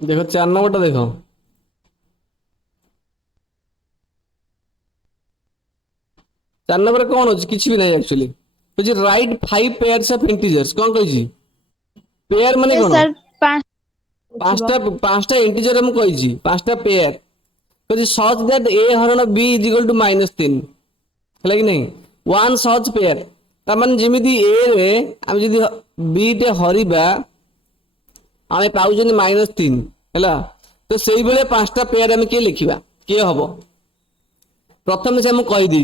देखो 4 नंबरটা देखो। 4 नंबर कौन हो किसी भी नहीं एक्चुअली। तो राइट 5 पेयर्स ऑफ इंटीजर्स कौन कही। पेयर माने यस कौन। सर पांच ଥିବ। पांचटा पांचटा इंटीजर ମୁଁ କହିଛି पांचटा पेयर कही सच दैट ए हरण बी इज इक्वल टू -3 है कि नहीं। वन सच पेयर तार जमी ए रे आम जब बी टे हरवा आम पाँच -3 है। तो से भाया पांचटा पेयर आम किए लिखा किए हम प्रथम से मुझे कहीदे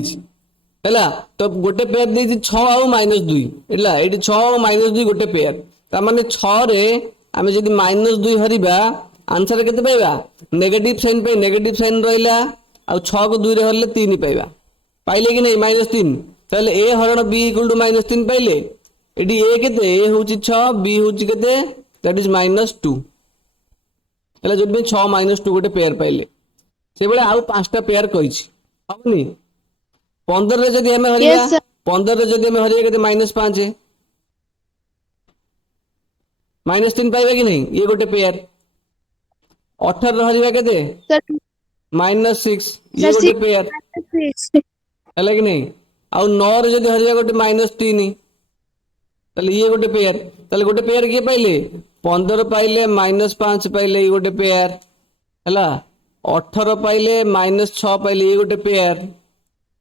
है। तो गोटे पेयर दे 6 आउ -2 है ये 6 आउ -2 गोटे पेयर तार माने 6 रे आम जब -2 हरवा आंसर के पाइबा नेगेटिव साइन पे नेगेटिव साइन रहा आ 6 को 2 रे हरले 3 पाइबा पाइले कि नहीं -3 ताहले ए हरण बी इक्वल टू -3 पाइले एटी ए केते ए होची 6 बी होची केते दैट इज -2 है जो 6 -2 गोटे पेयर पाइले से बेले आउ पांचटा पेयर कहिछि हमनी 15 रे जदि हमें हरिया यस सर 15 रे जदि हमें हरिया केते -5 -3 पाइबा कि नहीं ये गोटे पेयर 18 रे हरिया केते सर -6 ये सर गोटे पेयर सिक्स है कि नहीं। आउ 9 रे जदि हरिया गोटे -3 ताले ये गोटे पेयर ताले गोटे पेयर किए पाइले 15 पाइले -5 पाइले ये गोटे पेयर है। 18 पाइले -6 पाइले ये गोटे पेयर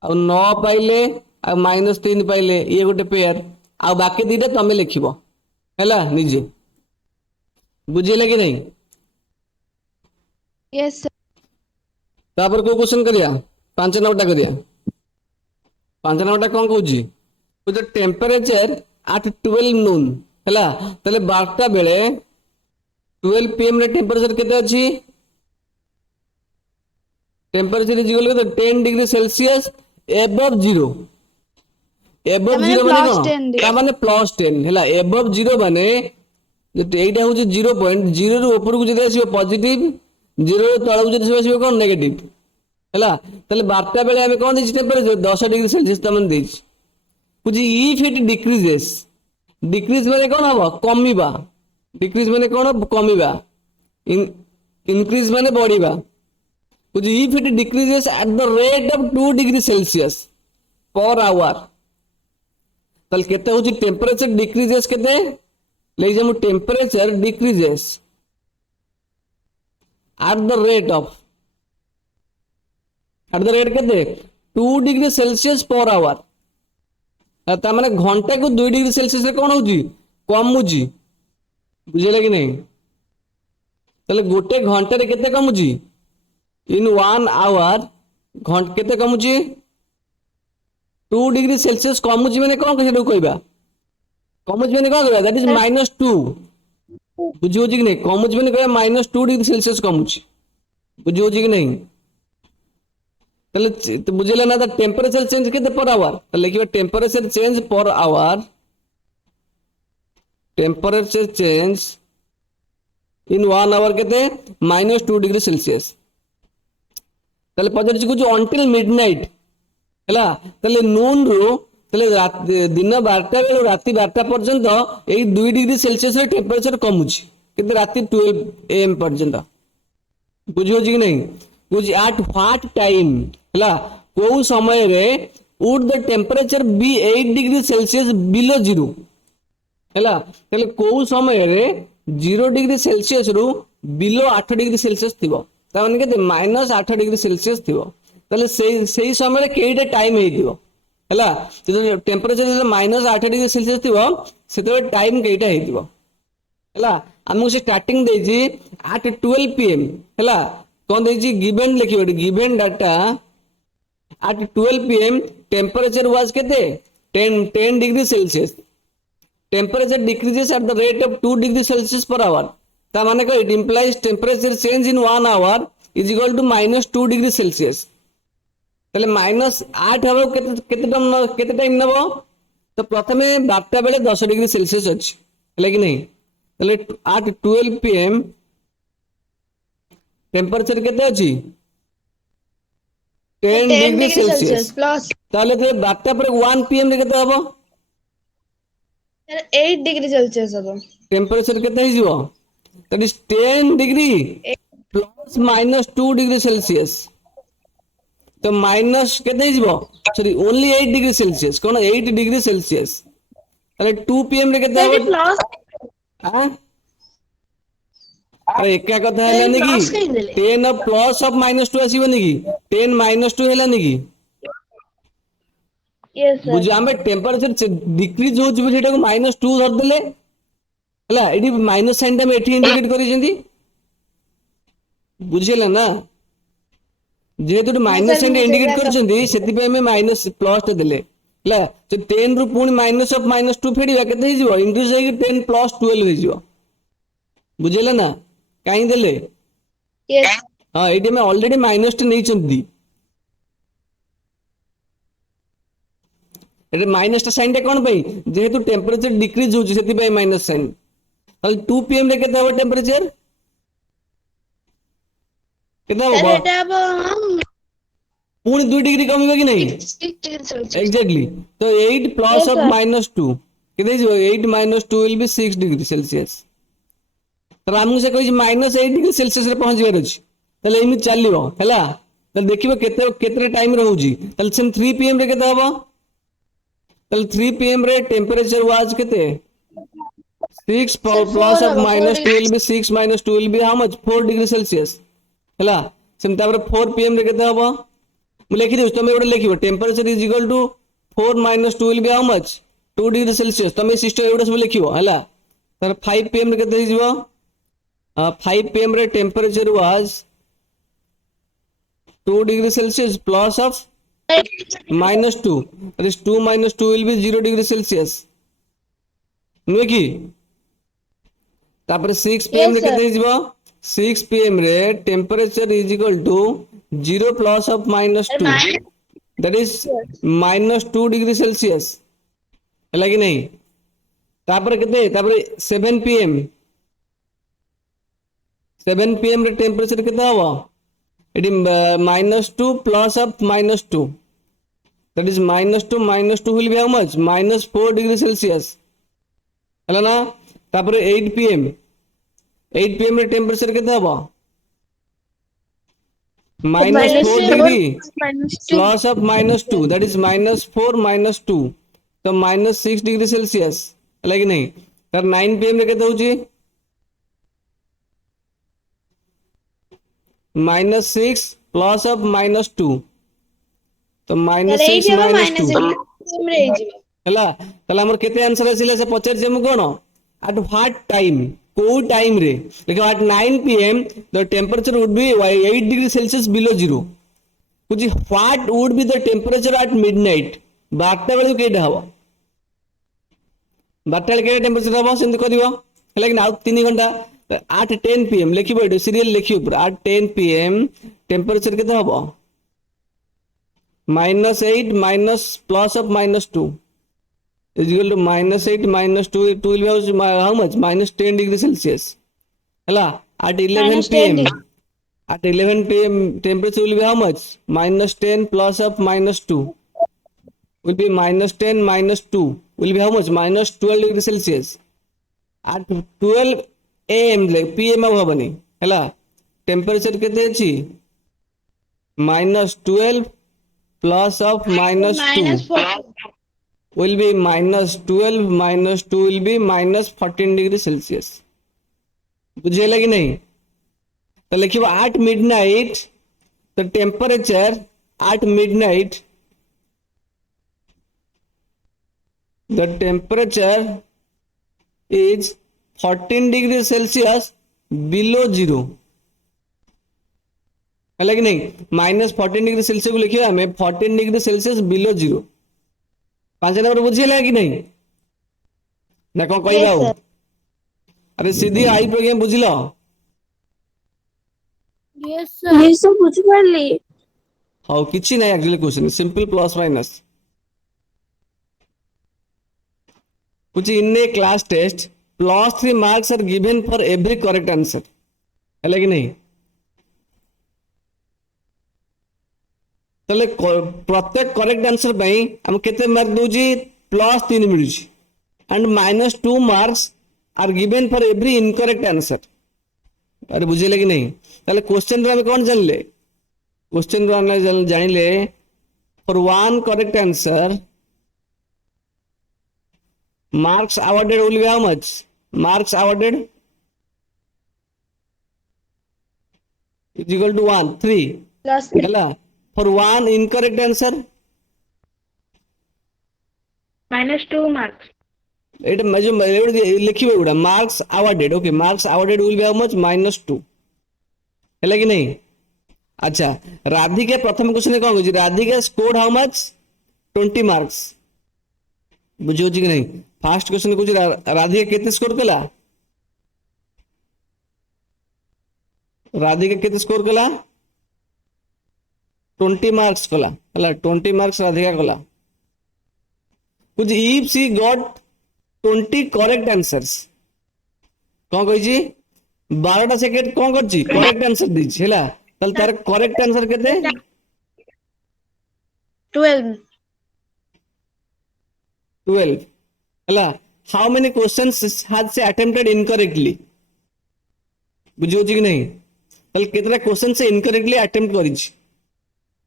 आउ 9 पाइले आ -3 पाइले ये गोटे पेयर आ बाकी दीटा तमे लिखिबो है निजे बुझेले कि नहीं। यस सर तापर को क्वेश्चन करिया 5 नंबरटा करिया 5 नंबरटा कौन कहूँ टेम्परेचर एट 12 नून है ताले 12टा बेले 12 PM रे टेम्परेचर केते अछि temperature is equal to 10 degree Celsius above zero above ତାମାନେ जीरो माने ପ୍ଲସ୍ कौन 10 ता माने +10 है एबव जीरो माने एटा हूँ 0 पॉइंट 0 रु ऊपर को जदि आसीबो पॉजिटिव 0 रु तळକୁ जदि आसीबो कौन नेगेटिव है ताले 12टा बेले हमें कौन देछि टेम्परेचर 10 डिग्री सेल्सियस तमन देछि बुझी इफ इट डिक्रीजेस डिक्रीज माने कौन हम कमिबा डिक्रीज माने कौन कमिबा इंक्रीज माने बढ़िबा बुझी if it decreases at the rate of 2 degree Celsius per hour ताले केते होची टेम्परेचर डिक्रीजेस केते ले जे temperature decreases at the rate of at the rate केते 2 डिग्री सेल्सियस पर आवर ता माने घंटा को 2 डिग्री सेल्सियस रे कौन होची कमुची बुझिले कि नहीं ताले गोटे घंटा रे केते कमुची इन 1 आवर घंटा केते कमुची 2 डिग्री सेल्सियस कमुची माने कौन कहे कहबा कमुची माने कौन कहबा दैट इज -2 बुझियो कि नहीं कमुची माने कहबा -2 डिग्री सेल्सियस कमुची बुझियो कि नहीं ताले तो बुझिले ना टेम्परेचर चेंज केते पर आवर तो लिखिबा temperature change per hour temperature change in 1 hour केते -2 डिग्री सेल्सियस ताले पजर कुछ अंटिल मिडनाइट है ताले नून रु ताले दिन 12टा बेलू राति 12टा पर्यंत यही 2 डिग्री सेल्सियस रे टेम्परेचर कमुची किंतु राति 12 AM पर्यंत बुझियो कि नहीं बुझ एट व्हाट टाइम है को समय रे would the temperature be 8 degree Celsius below zero है ताले को समय रे 0 डिग्री सेल्सियस रु बिलो 8 डिग्री सेल्सियस थिबो ता माने केते -8 डिग्री सेल्सियस थिबो ताले सेही समय रे केइटा टाइम हेइथिबो है तो टेम्परेचर -8 डिग्री सेल्सियस थिबो सेते टाइम केइटा हेइथिबो है आमको से स्टार्टिंग देछि एट 12 PM है कौन देछि गिवन लिखिबो given data at 12 PM temperature was केते 10 degree Celsius temperature decreases at the rate of 2 degree Celsius per hour ता माने को it implies temperature change in 1 hour is equal to -2 degree Celsius ताले -8 हबो केते टाइम नबो तो प्रथमे 12टा बेले 10 डिग्री सेल्सियस अछि है कि नहीं ताले एट 12 PM टेम्परेचर केते अछि 10 10 degree degree Celsius Celsius plus ताले 12टा पर 1 PM रे केते हबो 8 डिग्री सेल्सियस हबो टेम्परेचर केते हिजिवो that is 10 degree plus minus 2 degree Celsius. तो माइनस केते हिजबो सॉरी ओनली 8 डिग्री सेल्सियस कोन 8 डिग्री सेल्सियस अरे 2 पीएम रे केते सर हो प्लस हां अरे एका कथा सर हेलानी प्लस की कहि देले 10 प्लस ऑफ -2 आसीबनी की 10 -2 हेलानी की यस सर बुझ आमे टेंपरेचर डिक्रीज हो जबे सेटा को -2 धर देले हला एडी माइनस साइन टा एठी इंडिकेट करी जंदी बुझिला ना जेहेतु माइनस साइन इंडिकेट कर से माइनस प्लस टे देले ହେଲା तो 10 रु पुणी माइनस ऑफ -2 फेडिबा केते हिजो इंक्रीज होई 10 प्लस 12 हिजो बुझिला ना काई देले यस हां एडी में ऑलरेडी माइनस टे नै चंदी एटे माइनस टा साइन टे कोन पई जेहेतु टेंपरेचर डिक्रीज होची सेति पई माइनस साइन ताल 2 पीएम रे केते हो टेंपरेचर केते सर हो एटा अब हम पुणी 2 डिग्री कमिबा कि नहीं 6 डिग्री सेल्सियस एग्जैक्टली तो 8 प्लस Yes, ऑफ sir. -2 केते हिजो 8 -2 विल बी 6 डिग्री सेल्सियस तर हमहु से कहि -8 डिग्री सेल्सियस रे पहुंच गेर अछि तले एमि चलिबो हैला तले देखिबो केते केते टाइम रहउजी तले सेम 3 पीएम रे केते हबो तले 3 पीएम रे टेंपरेचर वाज केते 6 plus of -2 will B 6 -2 will be how much 4 degree Celsius हैला सेम तापर 4 पीएम रे केते हबो मैं लिखि देउ तमे ओडे लिखिबो temperature is equal to 4 -2 will be how much 2 degree Celsius तमे सिस्टम एवडा सब लिखिबो हैला तर 5 पीएम रे केते हिजबो 5 पीएम रे temperature was 2 degree Celsius plus of -2 that is 2 -2 will be 0 degree Celsius नुए की तापर 6 पीएम रे Yes, sir. केते हिजबो 6 पीएम रे temperature is equal to 0 plus of -2 that is -2 degree Celsius है कि नहीं तापर केते तापर 7 पीएम रे टेंपरेचर केते हबो add -2 plus of -2 that is -2 will be how much -4 degree Celsius है ना तापर 8 पीएम रे टेंपरेचर केते हबो -4 degree plus of -2 that is -4 -2 तो -6 डिग्री सेल्सियस है कि नहीं तर 9 पीएम रे केते होची -6 प्लस ऑफ -2 तो -6 -2 हला तला हमर केते आंसर आसिले से पचार जे म कोन एट व्हाट टाइम को टाइम रे लेकिन at 9 PM the temperature would be 8 degree Celsius below 0 कुछ what would be the temperature at midnight 12टा बेले केटा हबो 12टा बेले केटा टेंपरेचर हबो सेंत करिवो लेकिन आउ 3 घंटा 8:10 पीएम लिखिबो एडो सीरियल लिखियो पूरा 8:10 पीएम टेंपरेचर केते हबो -8 minus plus of -2 is equal to -8 -2 2 will be how much -10 degree celsius hela at 11 pm at 11 pm temperature will be how much -10 plus of -2 will be -10 -2 will be how much -12 degree celsius at 12 am like pm अब हबनी हला temperature केते अछि -12 plus of -2 will be -12 -2 will be -14 degree celsius बुझेला कि नहीं तो लिखिबो at midnight the temperature at midnight the temperature is 14 degree celsius below 0 है कि नहीं -14 डिग्री सेल्सियस को लिखिए हमें 14 डिग्री सेल्सियस बिलो 0 पांच नंबर बुझिला कि नहीं ना कौन कहबा Yes, sir. अरे सीधी आई प्रोग्राम बुझिलो Yes, sir. Yes, sir. बुझ पारली हाउ किछि नहीं actually question simple plus minus कुछ in a class test +3 marks are given for every correct answer है कि नहीं तले प्रत्येक करेक्ट आंसर पई हम केते मार्क दोजी +3 मिलुची and -2 marks are given for every incorrect answer अरे बुझेले कि नहीं ताले क्वेश्चन रो हम कौन जानले क्वेश्चन रो हम जानिले for one correct answer marks awarded will be how much marks awarded is equal to 1 3 Plus ହେଲା for one incorrect answer -2 marks. ଏଇଟା लिखिबे गुडा marks awarded okay marks awarded will be how much -2 ହେଲା कि नहीं अच्छा राधिका प्रथम क्वेश्चन कौन कहछि Radhika scored how much 20 marks बुझियो कि नहीं फर्स्ट क्वेश्चन कहछि राधिका केते स्कोर कला राधिका केते स्कोर कला 20 मार्क्स कला हला 20 मार्क्स राधिका कला कुछ if she got 20 correct answers कौन कहछि 12टा सेकेंड कौन करछि करेक्ट आंसर दिछि हला ताल तार करेक्ट आंसर केते 12. 12 हला how many questions has she attempted incorrectly बुझियो कि नहीं ताल केतरा क्वेश्चन से इनकरेक्टली अटेम्प्ट करिछि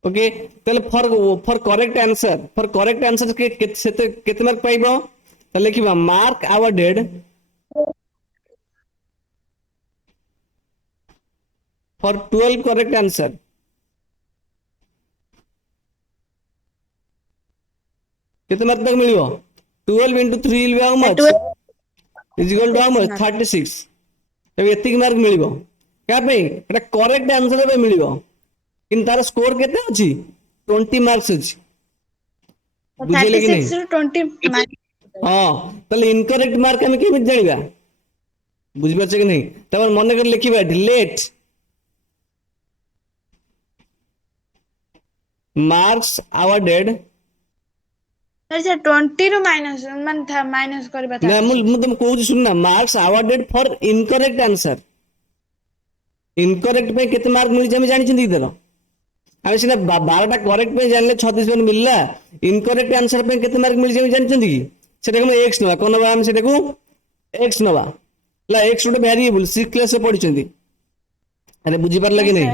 ओके ताल फॉर करेक्ट आंसर के केते मार्क पाइबो ताल लिखिबा mark awarded for 12 correct answer केते मार्क तक मिलिबो 12 into 3 will be how much is equal to how much 36 तब एतिक मार्क मिलिबो क्या पे एटा करेक्ट आंसर पे मिलिबो किन तार स्कोर केते अछि 20 मार्क्स अछि बुझिले कि 36 नहीं ରୁ 20 marks. हां तले इनकरेक्ट मार्क हम केमि जानिबा बुझिबा छै कि नहीं तब मन कर लिखिबा लेट मार्क्स अवॉर्डेड सर 20 ରୁ माइनस करबा ना मु तुम कहू सुनना marks awarded for incorrect answer incorrect पे केते मार्क मिल जामे जानि छिंदी देलो हम सिना 12टा करेक्ट पे जानले 36 मार्क मिलला इनकरेक्ट आंसर पे केते मार्क मिल जामे जानि छिंदी की सेटा हम x नवा कोन नवा हम सेटा को x नवा ला x उटे वेरिएबल 6 क्लास से पढि छिंदी अरे बुझी पारला कि नहीं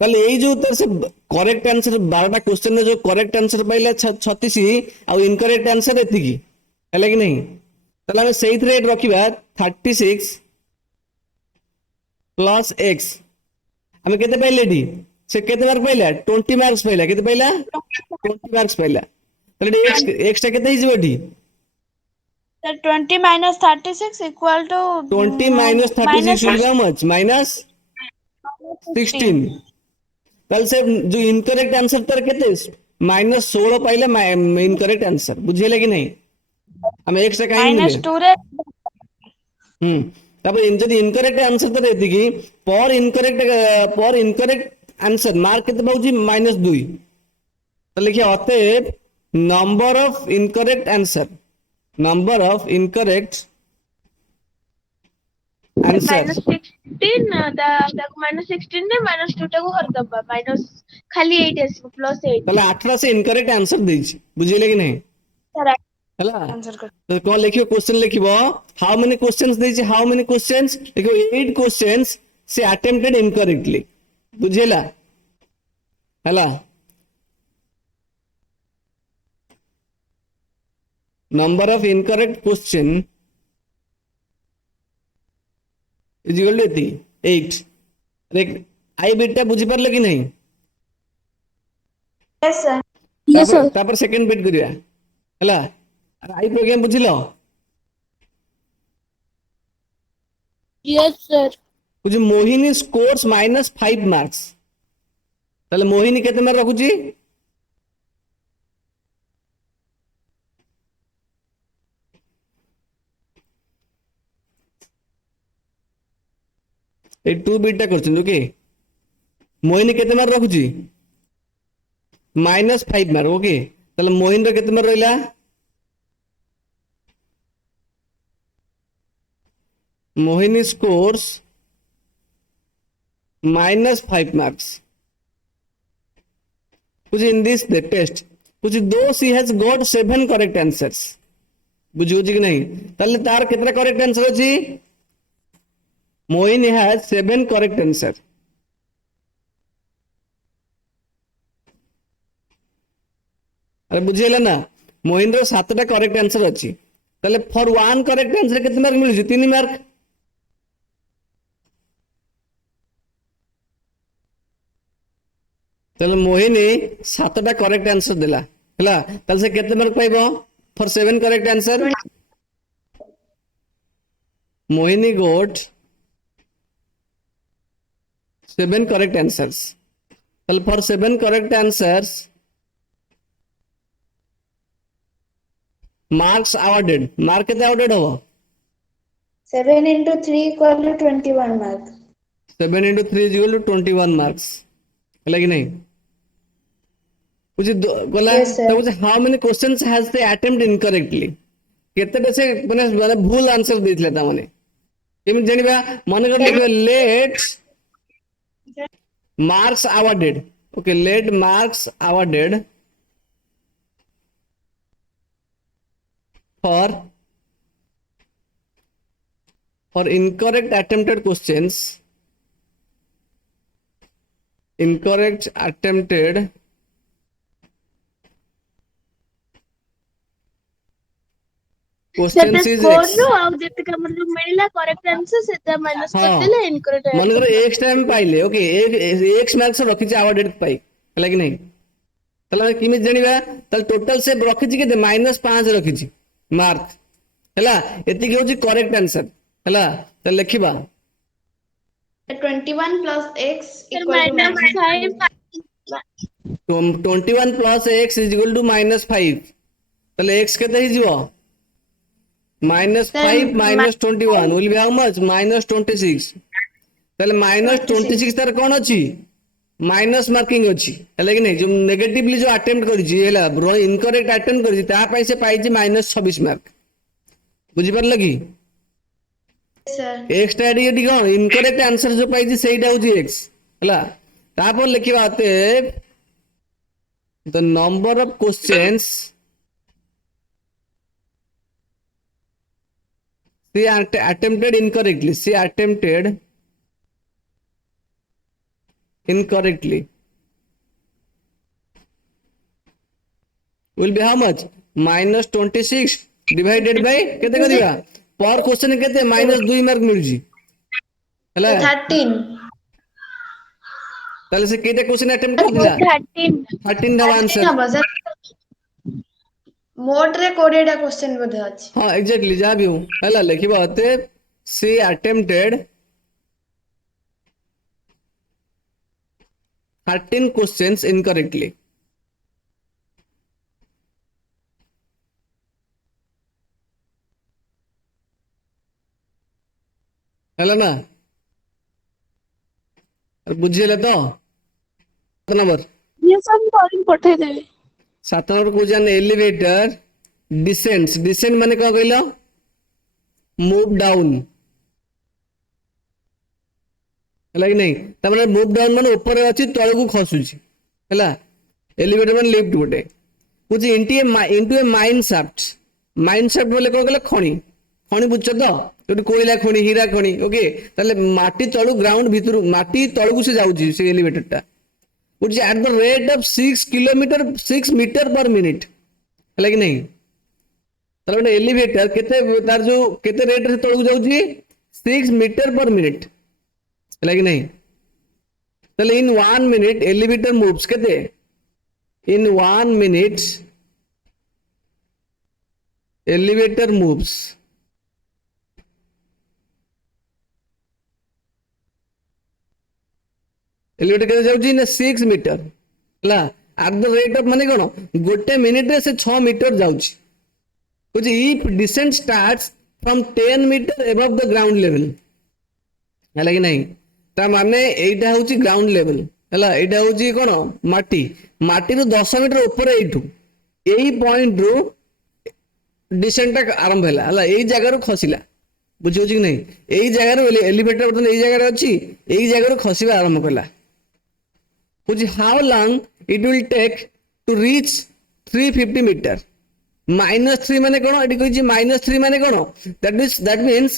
ताले एई जो तर से करेक्ट आंसर 12टा क्वेश्चन में जो करेक्ट आंसर पाइला 36 आ इनकरेक्ट आंसर एति की हैला कि नहीं ताले हम सेही रेट रखिबा 36 प्लस x हम केते पाइले डी से केते मार्क पाइला 20 मार्क्स पाइला केते पाइला 20 मार्क्स पाइला ताले x टा केते हिजबो D sir 20 minus 36 equal to 20 minus 36 will be how much minus 16 ताले से जो इनकरेक्ट आंसर तर केते -16 पाइला इनकरेक्ट आंसर बुझिले कि नहीं हम x टा काहे मिले -2 रे तब जदि इनकरेक्ट आंसर तर एति की पर इनकरेक्ट आंसर मार्क केते पाउची -2 तो लिखिए अतएव नंबर ऑफ इनकरेक्ट आंसर -16 -16 रे -2 टाको कर दबा माइनस खाली 8 आसी प्लस 8 ताले 18 से इनकरेक्ट आंसर देछि बुझिले कि नहीं सर हला आंसर कर तो कौन लिखियो क्वेश्चन लिखिबो हाउ मेनी क्वेश्चंस देछि हाउ मेनी क्वेश्चंस लिखिबो 8 क्वेश्चंस से अटेम्प्टेड इनकरेक्टली बुझिला हला number of incorrect question is equal to 8 देख आई बिट बुझी पारले कि नहीं यस सर तापर सेकंड बिट करिया हला आई प्रोग्राम बुझिलो यस सर कुछ मोहिनी स्कोर्स -5 मार्क्स ताले मोहिनी केते मार्क रखुची ए 2 बिट टा करछन ओके मोहिनी केते मार्क रखुची -5 मार्क ओके ताले मोहिनी रे केते मार्क रहला Mohini scores -5 marks which in this the test which though she has got 7 correct answers बुझियो कि नहीं ताले तार केतरा करेक्ट आंसर अछि Mohini has 7 correct answer. अरे बुझिहेला ना मोहिनी 7टा करेक्ट आंसर अच्छी ताले फॉर 1 करेक्ट आंसर केते मार्क मिलुଛି 3 मार्क ताले मोहिनी 7टा करेक्ट आंसर देला हला ताले से केते मार्क पाइबो for 7 correct answer Mohini got 7 correct answers. Well, for 7 correct answers, marks awarded. Mark कितने awarded हो? 7 into 3 equal to 21 mark. 7 into 3 is equal to 21 marks. है कि नहीं? कुछ बोला Yes, sir. तो कुछ how many questions has they attempt incorrectly? कितने से मैंने भूल आंसर दे लेता मैंने ये मैं जानिबा मन कर लिखो let marks awarded. Okay, let marks awarded for incorrect attempted questions. Incorrect attempted ସେଟା questions is ସ୍କୋର X. ରୁ ଆଉ ଯେତିକି ଆମର ମିଳିଲା କରେକ୍ଟ ଆନ୍ସର ସେଟା ମାଇନସ୍ ହଁ। କରିଦେଲେ ଇନକରେକ୍ଟ मनकर एक्स टाइम पाइले ओके एक्स मार्क्स रखी अवार्डेड पाई है कि नहीं ताले किमित जानिबा ताले टोटल से रखी केते -5 रखी मार्क हैला एति होची करेक्ट आंसर हैला ताले लिखिबा 21 plus x equal to minus minus 5 21 plus x is equal to -5 ताले x केते ही जीवो -5 minus 21 will be how much -26 ताले -26 तार कोन अछि माइनस मार्किंग अच्छी है कि नहीं जो नेगेटिवली जो अटेम्प्ट करी इनकरेक्ट अटेम्प्ट करी ता पई से पाई -26 मार्क बुझी परल कि sir. एक्स टा ये कौन इनकरेक्ट आंसर जो पाई सेटा होची एक्स हला तापर लिखिबा आते the number of questions she attempted incorrectly will be how much -26 divided by केते करिया पर क्वेश्चन केते -2 मार्क मिलुची हला 13. ताले से केते क्वेश्चन अटेम्प्ट करदिला 13 दा आंसर हबो सर मोट रे 20 टा क्वेश्चन बोधे अछि. हां एग्जैक्टली जा भी हूं हला लिखिबा होते she attempted 13 questions incorrectly ହେଲା ନା बुझिले तो 7 नंबर ये सब कॉलिंग पठेଇ देबे 7 नंबर को जान एलिवेटर डिसेंट माने का कहलो मूव डाउन है कि नहीं तमने मूव डाउन माने ऊपर अछि तळ को खसुची हैला एलिवेटर माने लिफ्ट गोटे कुछ इनटू ए माइन शाफ्ट बोले को कहले खणी बुझछ तो जोटी कोयला खणी हीरा खणी ओके ताले माटी तळु ग्राउंड भितरु माटी तळु से जाउची से एलिवेटर टा which is at the rate of 6 meter per minute है कि नहीं तार गोटे एलिवेटर केते तार जो केते रेट रे तळु जाउची 6 मीटर पर मिनिट है कि नहीं ताले इन 1 मिनिट एलिवेटर मूव्स केते इन 1 मिनिट एलिवेटर मूव्स एलिवेटर केते जाउची ना 6 मीटर हला एट द रेट ऑफ माने कोन गोटे मिनिट रे से 6 मीटर जाउची which if descent starts from 10 meter above the ground level है कि नहीं ता माने एटा होची ग्राउंड लेवल हला एटा होची कोन माटी रो 10 मीटर ऊपर एठू एई पॉइंट रो डिसेंट आरंभ हला एई जगह रो खसिला बुझियो कि नहीं एई जगह रो एलिवेटर बर्तन एई जगह रे अछि एई जगह रो खसिबा आरंभ कला which how long it will take to reach 350 meter -3 माने कोन एटी कहिछि -3 माने कोन that means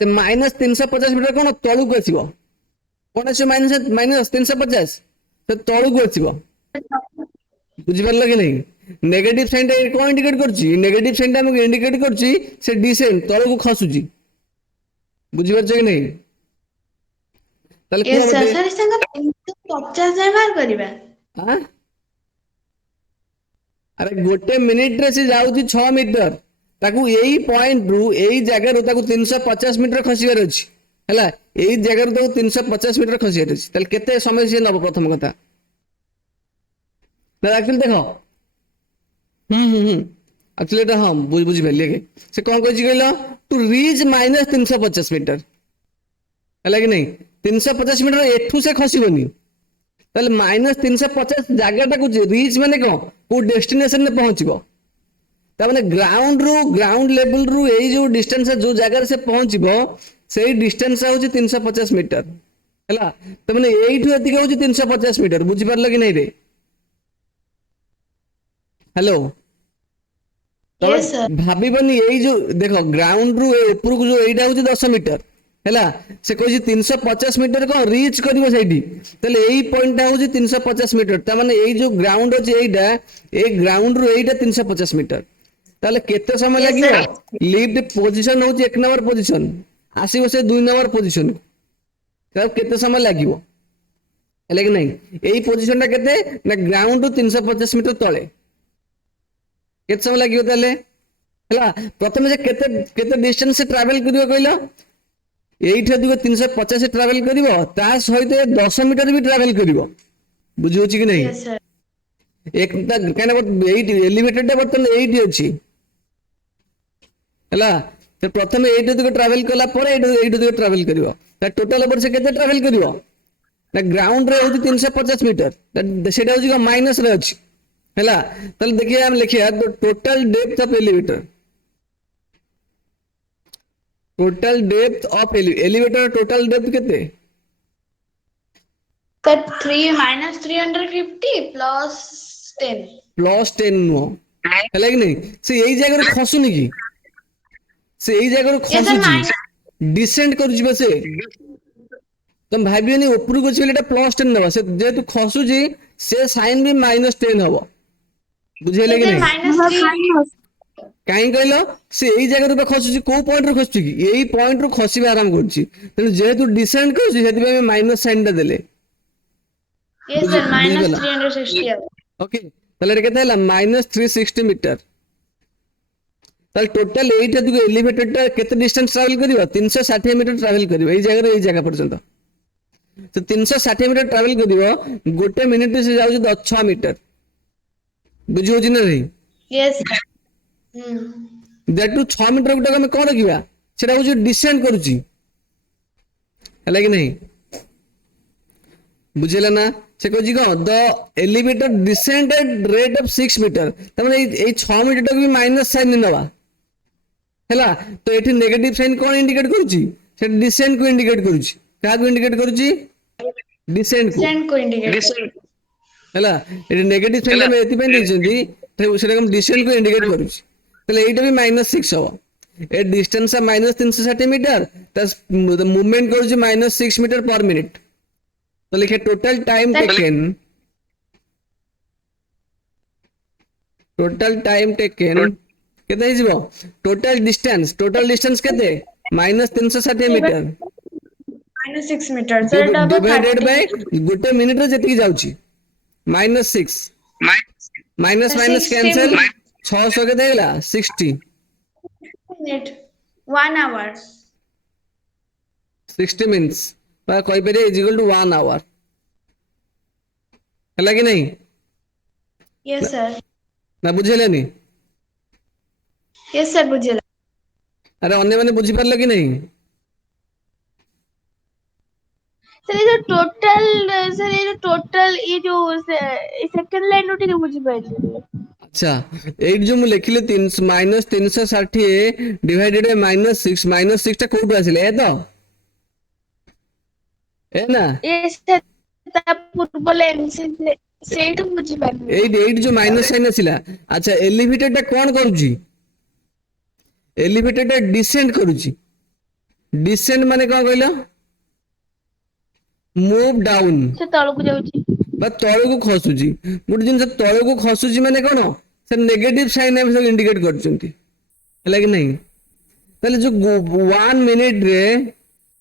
से -350 मीटर कोन तळुक आसीबो कोन से -350 से तळुक आसीबो बुझि परल कि नहीं नेगेटिव साइन कोन इंडिकेट करछि नेगेटिव साइन हमको इंडिकेट करछि से डिसेंट तळुक खसुछि बुझि परछ कि नहीं ताले Yes, कोन sir. Sir, इसका 350 जाए बाहर करिबा हां अरे गोटे मिनिट रे से जाउछि 6 मीटर ताकू यही पॉइंट रु यही जगह रु ताकू 350 मीटर खसिबार अछि हला यही जगह रु ताकू 350 मीटर खसिबार अछि तले केते समय से नब प्रथम कथा ना एक्चुअली देखो एक्चुअली एटा हम बुझि भेलिए के से कोन कहछि कहलो टू रीच -350 मीटर हला कि नहीं 350 मीटर एठू से खसिबनी ताले -350 जगह टाकू रीच माने को को डेस्टिनेशन में पहुंचबो ताने ग्राउंड लेवल रु एई जो डिस्टेंस जो जगह से पहुंचबो सेही डिस्टेंस होची 350 मीटर हला तमने एइठु एतिक होची 350 मीटर बुझि परल कि नहीं रे हेलो Yes, sir. भाबिबनी एई जो देखो ग्राउंड रु ऊपर को जो एइटा होची 10 मीटर हला से कहछि 350 मीटर को रीच करबो सेठी तले एई पॉइंट होची 350 मीटर त माने एई जो ग्राउंड होची एइटा ए ग्राउंड रु एइटा 350 मीटर ताले केते समय Yes, लागियो sir. लिफ्ट पोजीशन होची 1 नंबर पोजीशन आसीबो से 2 नंबर पोजीशन तब केते समय लागियो हेले कि नहीं एई पोजीशन टा केते ना ग्राउंड रु 350 मीटर तळे केते समय लागियो ताले हला प्रथम जे केते केते डिस्टेंस से ट्रैवल करियो कहलो एइठ अधिक 350 से ट्रैवल करिवो ता सहित 10 मीटर भी ट्रैवल करिवो बुझि होची कि नहीं Yes, sir. एक कहना एइट एलिवेटेड बर्तन एइट अछि हला तो प्रथम एइट अधिक ट्रैवल कला पर एइट अधिक ट्रैवल करिवो ता टोटल ओवर से केते ट्रैवल करिवो ना ग्राउंड रे होची 350 मीटर सेटा होची माइनस रे अछि हला तले देखिए हम लिखिया total depth of elevator total depth of elevator total depth केते Cut 3 minus 350 plus 10. +10 नो हैला कि नहीं से यही जगह रे खसुनी की से यही जगह रे Yes, sir. Minus. खसुची डिसेंड करू जिबे से तुम भाबियोनी ऊपर को छिले एटा +10 नबा से जेतु खसुची से साइन भी -10 हबो बुझेले Yes, कि sir. नहीं Minus 3. काई कहलो से यही जगह रे खसुची को पॉइंट रे खसुची की यही पॉइंट रो खसिबा आराम करछि तने जेतु डिसेंड करूची सेति में माइनस साइन टा देले Yes, sir. Minus बुझिगला 360. ओके ताले एटा केते हला -360 मीटर ताले टोटल एइट अधिक एलिवेटेड टा केते डिस्टेंस ट्रैवल करिवो 360 मीटर ट्रैवल करिवो एई जगह पर्यंत तो 360 मीटर ट्रैवल करिवो गोटे मिनिट से जाउची 6 मीटर बुझि होची ना नहीं Yes, sir. दैट 6 मीटर गुटा हम कोन रखिबा सेटा होची डिसेंड करूची हला कि नहीं बुझेला ना से कहछि को the elevator descended rate of 6 meter त माने ए 6 मीटर तक भी माइनस साइन नबा हैला तो एठी नेगेटिव साइन कोन इंडिकेट करूची से डिसेंड को इंडिकेट करूची का को इंडिकेट करूची डिसेंड को Send को indicate. हैला एठी नेगेटिव साइन में एति पे देछंती तो सेटा हम डिसेंड को इंडिकेट करूची तले एटा भी -6 हो ए डिस्टेंस है -360 मीटर तस मूवमेंट करूची -6 मीटर पर मिनिट तो लिखे टोटल टाइम टेकन केते हिजबो टोटल डिस्टेंस केते -360 meter Minus 6 meter. Sir, double divided 30. By गोटे मिनिट रे जेति जाउची -6 माइनस माइनस 60 कैंसिल 600 के देला 60 minute. 1 hour. 60 मिनट्स बा कोई पे इज इक्वल टू 1 आवर हला कि नहीं Yes, sir. ना बुझेलेनी Yes, sir. बुझेला. अरे अन्य माने बुझी परले कि नहीं सर ये जो टोटल ये जो सेकंड लाइन उठी बुझी पाइली अच्छा एट जो मु लिखिले 360 डिवाइडेड बाय -6 टा कोड आसिले ए तो ए ना ये ता पूर्व लाइन से सेट बुझी पाइली एट जो माइनस साइन आसिला अच्छा एलिवेटर टा कोन करूची एलिवेटर टा डिसेंड करूची डिसेंड माने कौन कहलो मूव डाउन से तळକୁ ଯାଉଛି बा तळକୁ खसुची गोटे जिन तळକୁ खसुची माने कौन से नेगेटिव साइन हम सब इंडिकेट करछंती हैला कि नहीं ताले जो 1 मिनिट रे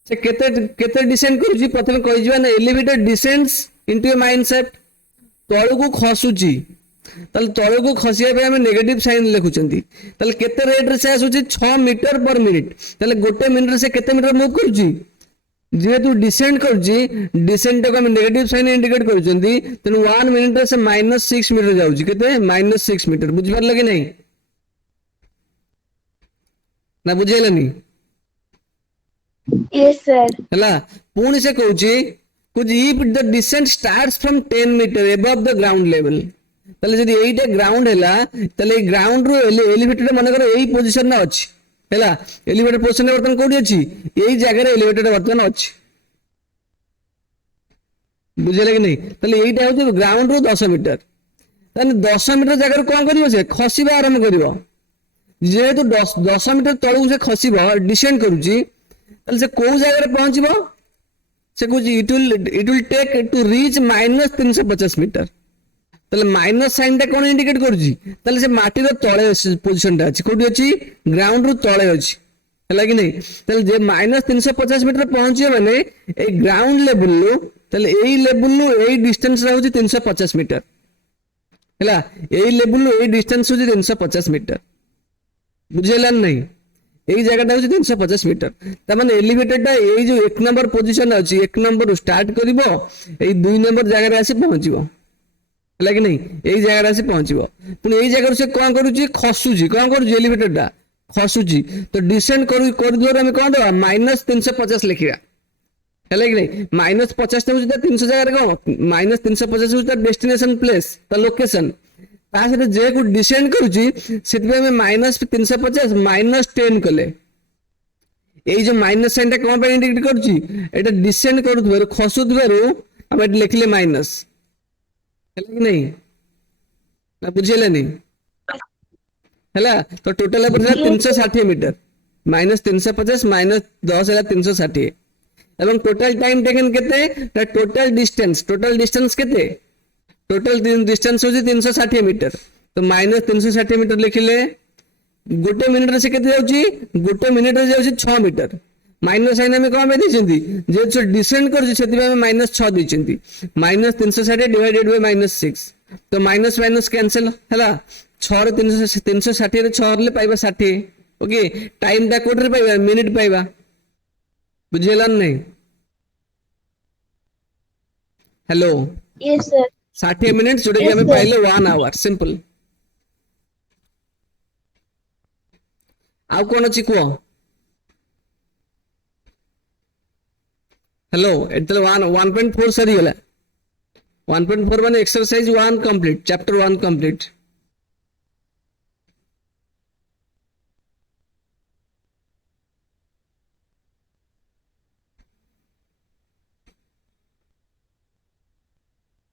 से केते केते डिसेंड करूची प्रथम कहि जिवा ना एलिवेटर डिसेंड्स इनटू ए माइंडसेट तळକୁ खसुची ताले तळକୁ खसिया पे हम नेगेटिव साइन लिखुचंती ताले केते रेट रे से आसुची 6 मीटर पर मिनिट ताले गोटे मिनिट रे से केते मीटर मूव करूची जेहेतु डिसेंड करूची डिसेंड को हम नेगेटिव साइन इंडिकेट करूचंती तेनु 1 मिनिट रे से -6 मीटर जाउची केते -6 मीटर बुझ परला कि नहीं ना बुझेलनी यस सर हला पुणी से कहूची कुछ if the descent starts from 10 meter above the ground level ताले जदी एइटा ग्राउंड हैला ताले ग्राउंड रो एलिवेटर मन कर एई पोजीशन ना अछि हैला एलिवेटर पोजीशन वर्तमान कोठी अछि एई जगह रे एलिवेटर वर्तमान अछि बुझेले कि नहीं ताले एइटा होची ग्राउंड रो 10 मीटर ताले 10 मीटर जगह कोन करिवो से खसिबा आरंभ करिवो जेहेतु 10 मीटर तळु से खसिबो डिसेंड करूची ताले से को जगह रे पहुंचबो से कुछ it will take to reach -350 meter ताले माइनस साइन टा कोन इंडिकेट करूची ताले से माटी रो तळे पोजीशन टा अछि कोठी अछि ग्राउंड रो तळे अछि हैला कि नहीं ताले जे -350 मीटर पहुंचियो माने ए ग्राउंड लेवल लो ताले एई लेवल लो एई डिस्टेंस रहउची 350 मीटर हैला एई लेवल लो एई डिस्टेंस होची 350 मीटर बुझेला नहीं एई जगह होची 350 मीटर त माने एलिवेटर टा एई जो 1 नंबर पोजीशन अछि 1 नंबर स्टार्ट करिवो एई 2 नंबर जगह रे आसी पहुंचिबो हैला कि नहीं एई जगह रे आसी पहुंचिबो पुनी एई जगह से कोन करूची खसुची कोन करूची एलिवेटर टा खसुची तो डिसेंड कर दियो हम कोन दबा -350 लिखिया हैला कि नहीं -50 ता होची 300 जगह रे कोन -350 होची डेस्टिनेशन प्लेस ता लोकेशन ता से जे को डिसेंड करूची सेतबे में -350 -10 कले एई जो माइनस साइन टा कोन पे इंडिकेट करूची एटा डिसेंड करूथबेर खसुथबेर हम एट लिखले माइनस हैला कि नहीं ना बुझेले नहीं हैला तो टोटल पर 360 मीटर -350 -10 हैला 360 एवं टोटल टाइम टेकन केते टोटल डिस्टेंस केते टोटल डिस्टेंस होची 360 मीटर तो -360 मीटर लिखिले गोटे मिनिट रे से केते जाउची गोटे मिनिट रे जाउची 6 मीटर माइनस साइन में कौन देछंती जे जो डिसेंड कर सेति में -6 देछंती -360 डिवाइडेड बाय -6 तो माइनस माइनस कैंसिल हैला 6 रे 360 रे 6 रे पाइबा 60 ओके टाइम टा कोड रे पाइबा मिनिट पाइबा बुझेलन नहीं हेलो यस सर 60 मिनट जोड़े Yes, हमें sir. पहले 1 आवर सिंपल आउ कौन अच्छी कुह हेलो एतले 1.4 सरी गला 1.4 माने exercise 1 complete chapter 1 complete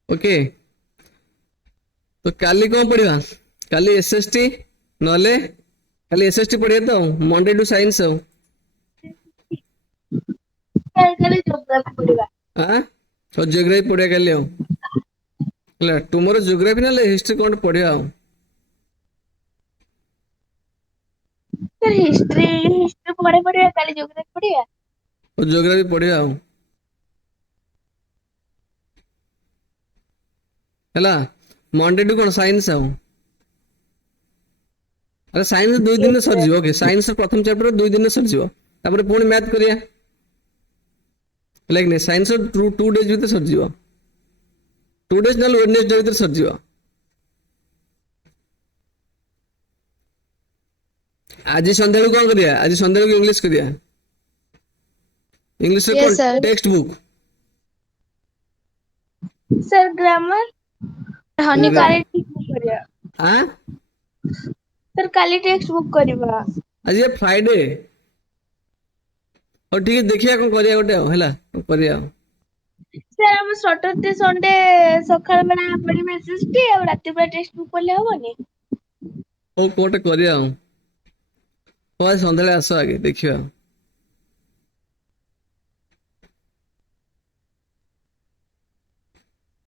okay तो काली कौन पढ़िया काली एसएसटी नले काली एसएसटी पढ़िया तो मंडे टू साइंस हो सर खाली जोग्राफी पढ़िबा हां तो ज्योग्राफी पढ़िया काली हो हला तुमरो ज्योग्राफी ना हिस्ट्री कौन पढ़िया हो सर हिस्ट्री पढ़िबा खाली जोग्राफी पढ़िबा और ज्योग्राफी पढ़िया हो हला मंडे टू कौन साइंस हो अरे साइंस 2 दिन में सर जीवो ओके साइंस प्रथम चैप्टर 2 दिन में सर जीवो तापर पुणी मैथ करिया लाइक नहीं साइंस 2 डेज भीतर सर जीवो 2 डेज ना वेडनेसडे भीतर सर जीवो आज संध्या कौन करिया आज संध्या इंग्लिश करिया इंग्लिश रे Yes, कौन sir. Textbook sir grammar हनी काली टेक्स्ट बुक करिया हां सर काली टेक्स्ट बुक करबा आज ये फ्राइडे और ठीक है देखिया कौन करिया गोटे हैला करिया सर हम सैटरडे संडे सकाळ बेला पढ़ी मैसेज टी और राति बेला टेक्स्ट बुक पढ़ले होबनी ओ कोटे करिया हो संध्या आस आगे देखिया